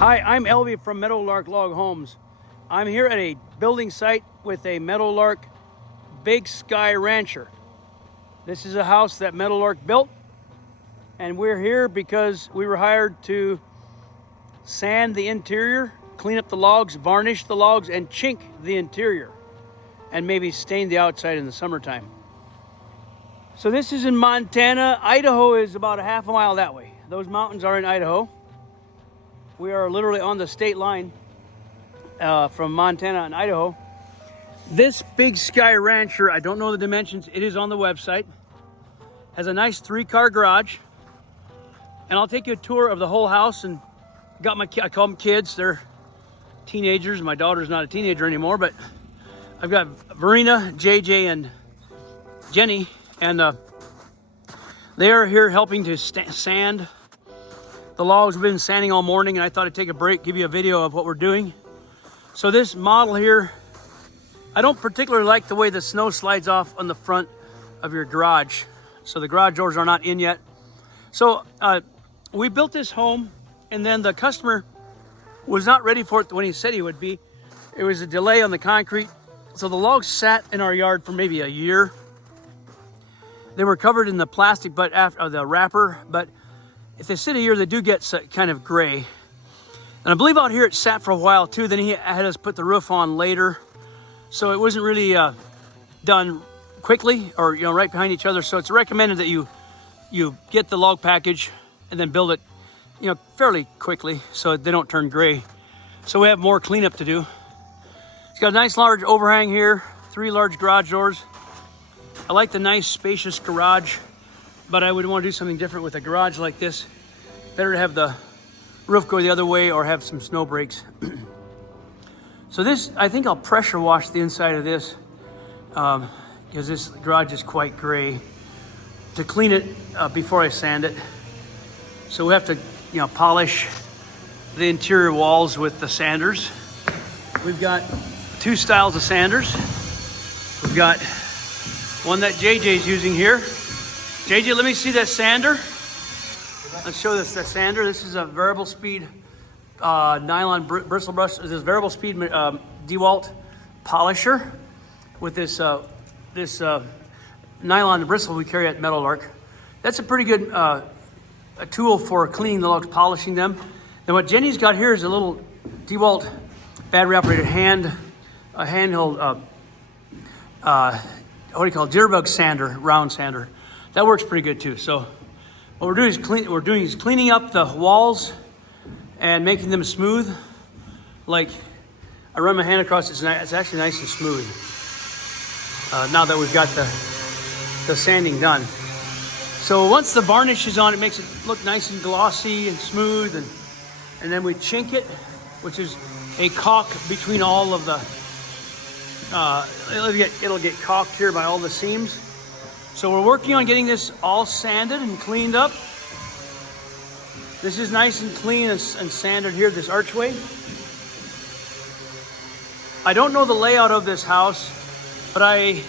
Hi, I'm Elvie from Meadowlark Log Homes. I'm here at a building site with a Meadowlark Big Sky Rancher. This is a house that Meadowlark built, and we're here because we were hired to sand the interior, clean up the logs, varnish the logs, and chink the interior, and maybe stain the outside in the summertime. So this is in Montana. Idaho is about a half a mile that way. Those mountains are in Idaho. We are literally on the state line from Montana and Idaho. This Big Sky Rancher, I don't know the dimensions, it is on the website, has a nice 3-car garage. And I'll take you a tour of the whole house. And got I call them kids, they're teenagers. My daughter's not a teenager anymore, but I've got Verena, JJ, and Jenny, and they are here helping to sand the logs. We've been sanding all morning, and I thought I'd take a break, give you a video of what we're doing. So this model here, I don't particularly like the way the snow slides off on the front of your garage. So the garage doors are not in yet. So we built this home, and then the customer was not ready for it when he said he would be. It was a delay on the concrete. So the logs sat in our yard for maybe a year. They were covered in the plastic, but after the wrapper, but if they sit a year, they do get kind of gray. And I believe out here it sat for a while too. Then he had us put the roof on later. So it wasn't really done quickly or right behind each other. So it's recommended that you get the log package and then build it fairly quickly so they don't turn gray. So we have more cleanup to do. It's got a nice large overhang here, 3 large garage doors. I like the nice spacious garage, but I would want to do something different with a garage like this. Better to have the roof go the other way or have some snow breaks. So this, I think I'll pressure wash the inside of this because this garage is quite gray, to clean it before I sand it. So we have to polish the interior walls with the sanders. We've got 2 styles of sanders. We've got one that JJ's using here. JJ, let me see that sander. Let's show this that sander. This is a variable speed nylon bristle brush. This is variable speed DeWalt polisher with this nylon bristle we carry at Meadowlark. That's a pretty good a tool for cleaning the logs, polishing them. And what Jenny's got here is a little DeWalt battery operated handheld what do you call it? Jitterbug sander, round sander. That works pretty good too. So what we're doing is cleaning up the walls and making them smooth. Like I run my hand across it, it's actually nice and smooth. Now that we've got the sanding done. So once the varnish is on, it makes it look nice and glossy and smooth, and then we chink it, which is a caulk between all of the it'll get caulked here by all the seams. So we're working on getting this all sanded and cleaned up. This is nice and clean and sanded here, this archway. I don't know the layout of this house, but I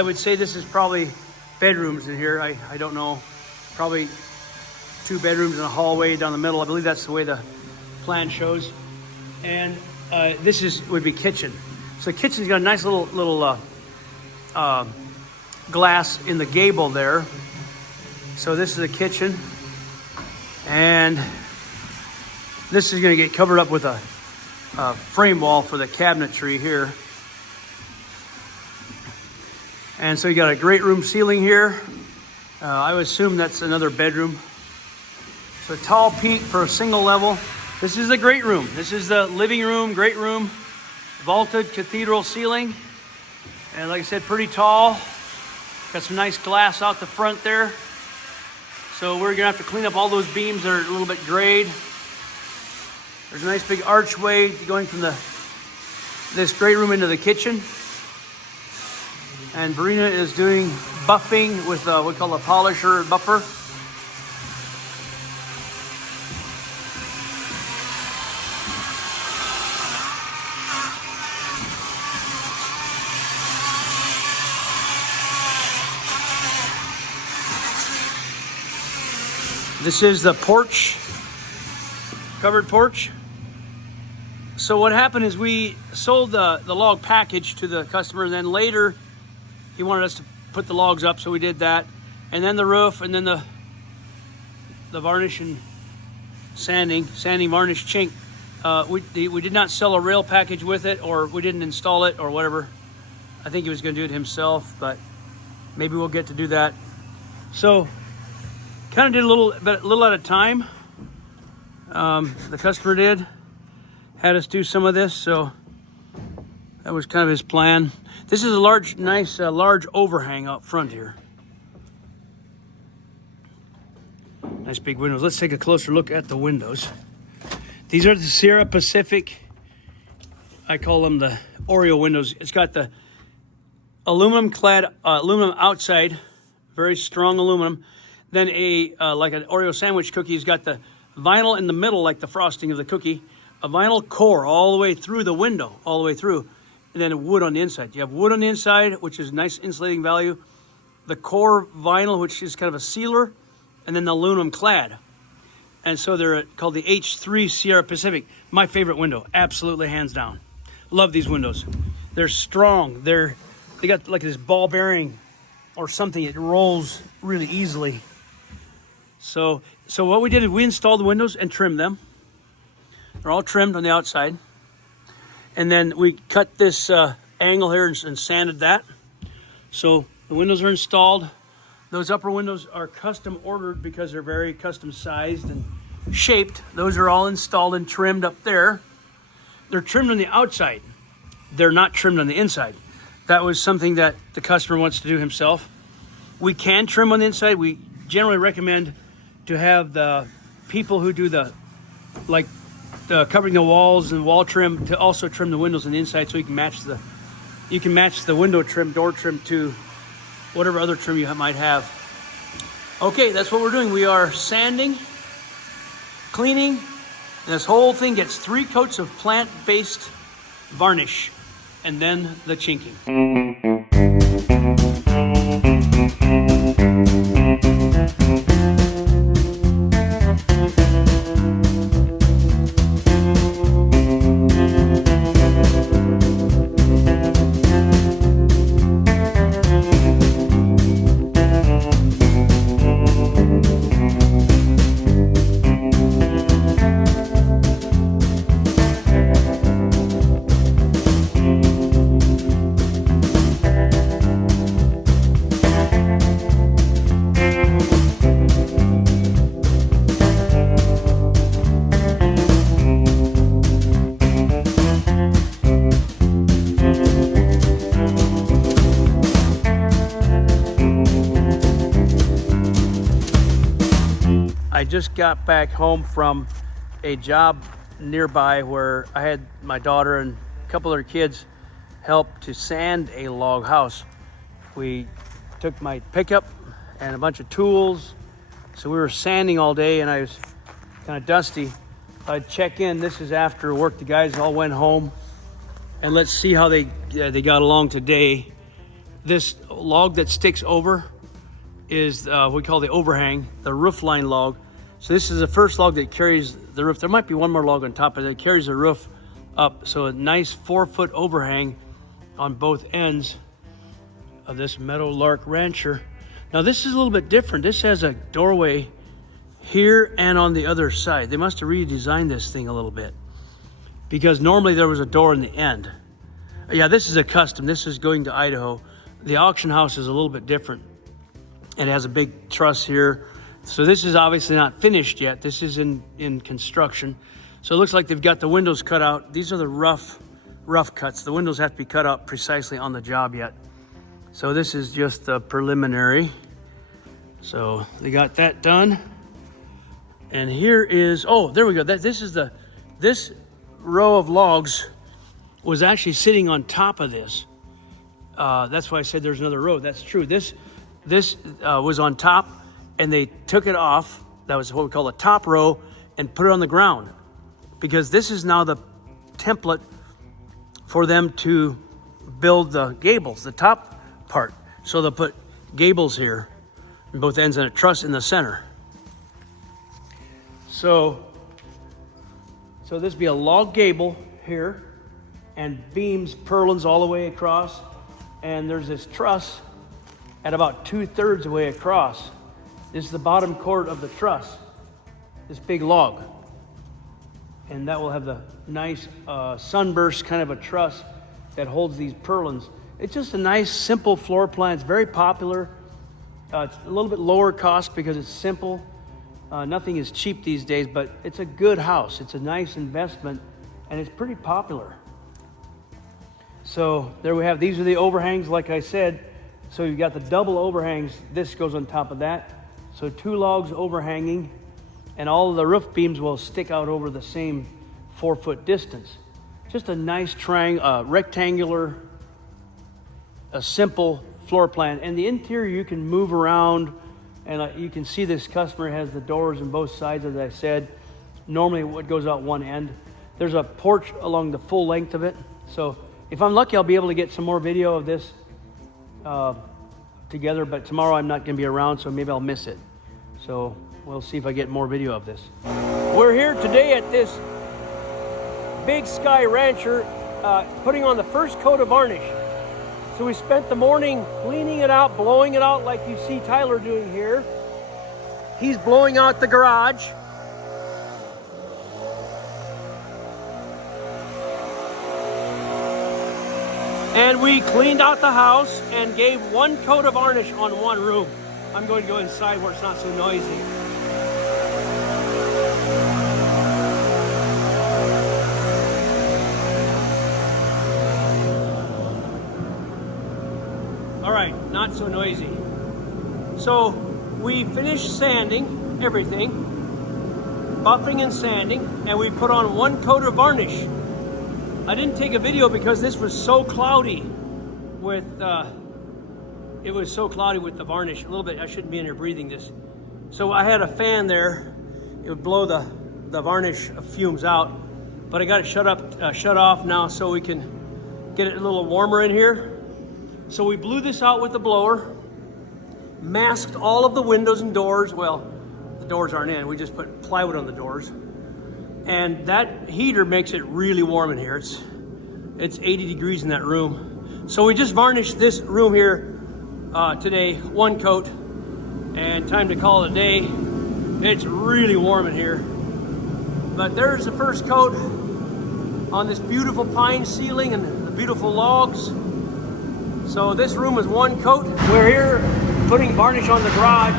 would say this is probably bedrooms in here. I don't know, probably 2 bedrooms and a hallway down the middle. I believe that's the way the plan shows. And this would be kitchen. So the kitchen's got a nice little glass in the gable there. So this is the kitchen, and this is going to get covered up with a frame wall for the cabinetry here. And so you got a great room ceiling here. I would assume that's another bedroom. So a tall peak for a single level. This is the great room. This is the living room, great room. Vaulted cathedral ceiling. And like I said, pretty tall. Got some nice glass out the front there. So we're gonna have to clean up all those beams that are a little bit grayed. There's a nice big archway going from this great room into the kitchen. And Verena is doing buffing with what we call a polisher buffer. This is the porch covered porch. So what happened is we sold the log package to the customer, and then later he wanted us to put the logs up, so we did that. And then the roof, and then the varnish and sanding varnish chink. We did not sell a rail package with it, or we didn't install it, or whatever. I think he was going to do it himself, but maybe we'll get to do that. So kind of did a little at a time. The customer had us do some of this, so that was kind of his plan. This is a nice large overhang up front here. Nice big windows. Let's take a closer look at the windows. These are the Sierra Pacific. I call them the Oreo windows. It's got the aluminum outside, very strong aluminum. Then like an Oreo sandwich cookie has got the vinyl in the middle, like the frosting of the cookie. A vinyl core all the way through the window, all the way through. And then wood on the inside. You have wood on the inside, which is nice insulating value. The core vinyl, which is kind of a sealer. And then the aluminum clad. And so they're called the H3 Sierra Pacific. My favorite window, absolutely hands down. Love these windows. They're strong. They got like this ball bearing or something. It rolls really easily. So what we did is we installed the windows and trimmed them. They're all trimmed on the outside. And then we cut this angle here and sanded that. So the windows are installed. Those upper windows are custom ordered because they're very custom sized and shaped. Those are all installed and trimmed up there. They're trimmed on the outside. They're not trimmed on the inside. That was something that the customer wants to do himself. We can trim on the inside. We generally recommend to have the people who do covering the walls and wall trim to also trim the windows on the inside, so you can match the window trim, door trim to whatever other trim you might have. Okay, that's what we're doing. We are sanding, cleaning, and this whole thing gets 3 coats of plant-based varnish, and then the chinking. I just got back home from a job nearby where I had my daughter and a couple of her kids help to sand a log house. We took my pickup and a bunch of tools. So we were sanding all day and I was kind of dusty. I'd check in. This is after work. The guys all went home. And let's see how they got along today. This log that sticks over is what we call the overhang, the roof line log. So this is the first log that carries the roof. There might be one more log on top of it that carries the roof up. So a nice 4-foot overhang on both ends of this Meadowlark rancher. Now this is a little bit different. This has a doorway here and on the other side. They must have redesigned this thing a little bit because normally there was a door in the end. Yeah, this is a custom. This is going to Idaho. The auction house is a little bit different. It has a big truss here. So this is obviously not finished yet. This is in construction. So it looks like they've got the windows cut out. These are the rough cuts. The windows have to be cut out precisely on the job yet. So this is just the preliminary. So they got that done. And here is, oh, there we go. This row of logs was actually sitting on top of this. That's why I said there's another row. That's true. This was on top and they took it off. That was what we call a top row and put it on the ground because this is now the template for them to build the gables, the top part. So they'll put gables here on both ends and a truss in the center. So So this would be a log gable here, and beams, purlins all the way across, and there's this truss at about 2/3 the way across. This is the bottom chord of the truss, this big log. And that will have the nice sunburst kind of a truss that holds these purlins. It's just a nice, simple floor plan. It's very popular. It's a little bit lower cost because it's simple. Nothing is cheap these days, but it's a good house. It's a nice investment, and it's pretty popular. So there we have, these are the overhangs, like I said. So you've got the double overhangs. This goes on top of that. So 2 logs overhanging, and all of the roof beams will stick out over the same 4-foot distance. Just a nice rectangular, a simple floor plan. And the interior you can move around, and you can see this customer has the doors on both sides, as I said. Normally it goes out one end. There's a porch along the full length of it. So if I'm lucky, I'll be able to get some more video of this together, but tomorrow I'm not gonna be around, so maybe I'll miss it. So we'll see if I get more video of this. We're here today at this Big Sky Rancher putting on the first coat of varnish. So we spent the morning cleaning it out, blowing it out like you see Tyler doing here. He's blowing out the garage. And we cleaned out the house and gave 1 coat of varnish on 1 room. I'm going to go inside where it's not so noisy. All right, not so noisy. So we finished sanding everything, buffing and sanding, and we put on 1 coat of varnish. I didn't take a video because this was so cloudy with, it was so cloudy with the varnish. A little bit, I shouldn't be in here breathing this. So I had a fan there. It would blow the varnish fumes out, but I got it shut off now so we can get it a little warmer in here. So we blew this out with the blower, masked all of the windows and doors. Well, the doors aren't in, we just put plywood on the doors. And that heater makes it really warm in here. It's 80 degrees in that room. So we just varnished this room here today, 1 coat, and time to call it a day. It's really warm in here. But there's the first coat on this beautiful pine ceiling and the beautiful logs. So this room is 1 coat. We're here putting varnish on the garage.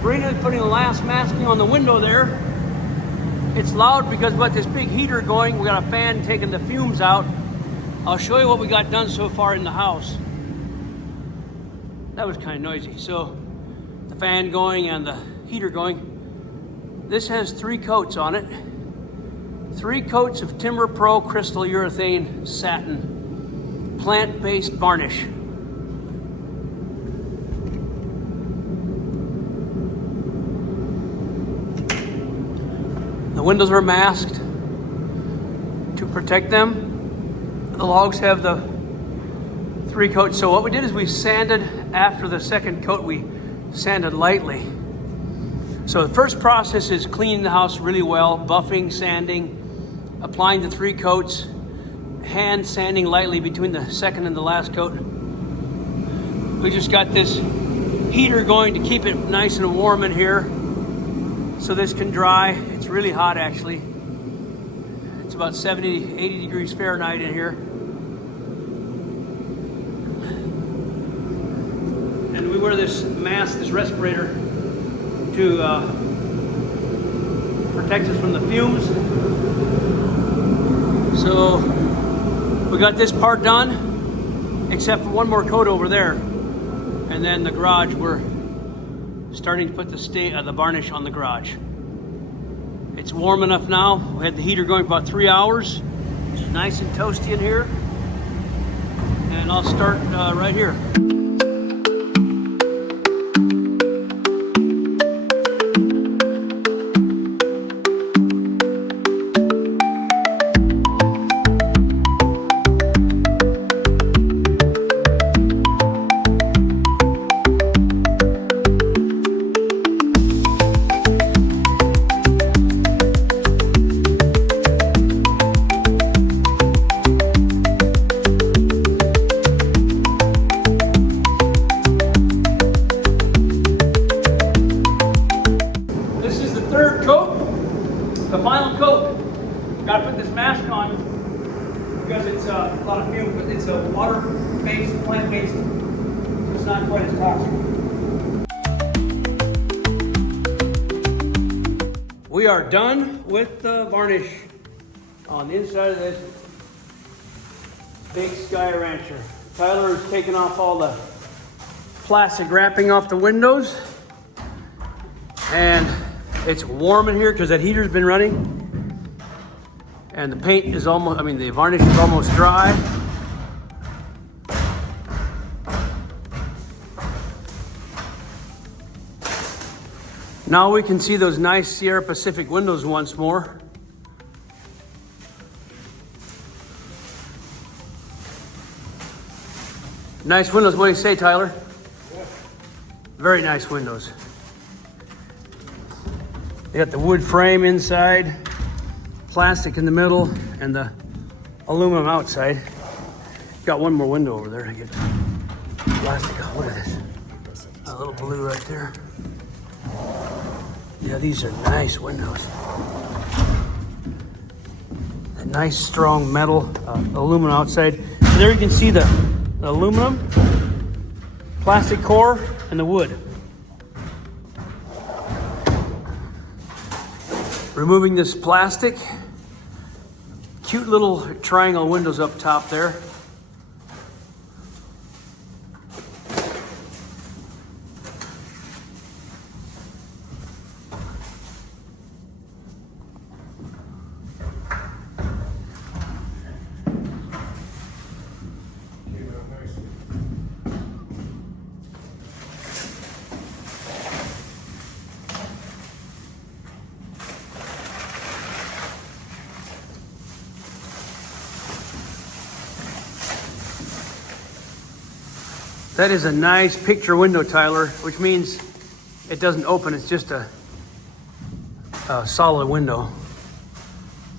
Brina's putting the last masking on the window there. It's loud because we got this big heater going. We got a fan taking the fumes out. I'll show you what we got done so far in the house. That was kind of noisy. So the fan going and the heater going. This has 3 coats on it. 3 coats of Timber Pro crystal urethane satin plant-based varnish. The windows are masked to protect them. The logs have the 3 coats. So what we did is we sanded after the 2nd coat. We sanded lightly. So the first process is cleaning the house really well, buffing, sanding, applying the 3 coats, hand sanding lightly between the 2nd and the last coat. We just got this heater going to keep it nice and warm in here so this can dry. It's really hot actually. It's about 70, 80 degrees Fahrenheit in here. And we wear this mask, this respirator, to protect us from the fumes. So we got this part done, except for 1 more coat over there. And then the garage, we're starting to put the varnish on the garage. It's warm enough now. We had the heater going for about 3 hours. It's nice and toasty in here. And I'll start right here. quite as toxic. We are done with the varnish on the inside of this Big Sky Rancher. Tyler has taken off all the plastic wrapping off the windows, and it's warm in here because that heater's been running. And the paint is almost, the varnish is almost dry. Now we can see those nice Sierra Pacific windows once more. Nice windows. What do you say, Tyler? Yeah. Very nice windows. They got the wood frame inside, plastic in the middle, and the aluminum outside. Got one more window over there to get plastic. What is this? A little blue right there. Yeah, these are nice windows. A nice strong metal, aluminum outside. And there you can see the aluminum, plastic core, and the wood. Removing this plastic. Cute little triangle windows up top there. That is a nice picture window, Tyler, which means it doesn't open. It's just a solid window.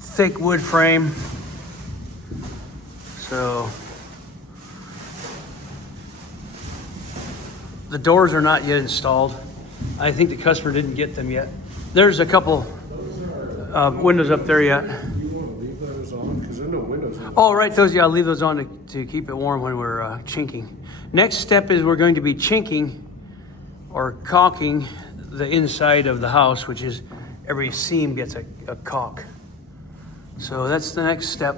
Thick wood frame. So the doors are not yet installed. I think the customer didn't get them yet. There's a couple windows up there yet. You want to leave those on? Because there are no windows. Oh, right, those, yeah, I'll leave those on to keep it warm when we're chinking. Next step is we're going to be chinking or caulking the inside of the house, which is every seam gets a caulk. So that's the next step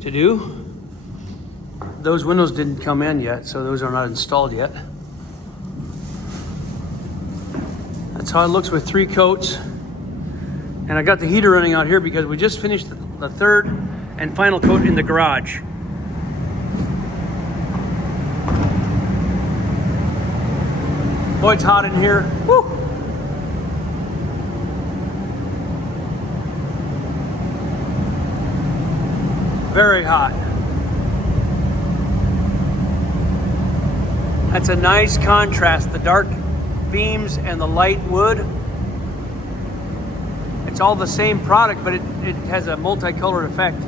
to do. Those windows didn't come in yet, so those are not installed yet. That's how it looks with 3 coats. And I got the heater running out here because we just finished the third and final coat in the garage. Boy, it's hot in here. Woo! Very hot. That's a nice contrast, the dark beams and the light wood. It's all the same product, but it has a multicolored effect.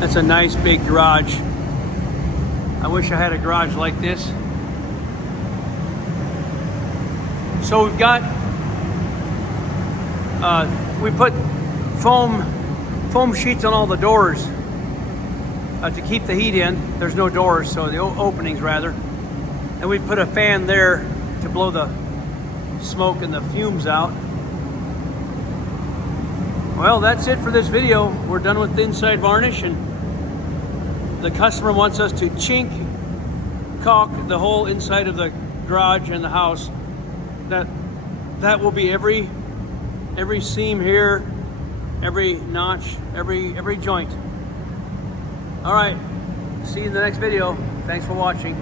That's a nice big garage. I wish I had a garage like this. So we've got, we put foam sheets on all the doors to keep the heat in. There's no doors, so the openings rather. And we put a fan there to blow the smoke and the fumes out. Well, that's it for this video. We're done with the inside varnish, and the customer wants us to chink, caulk the whole inside of the garage and the house. That will be every seam here, every notch, every joint. All right, see you in the next video. Thanks for watching.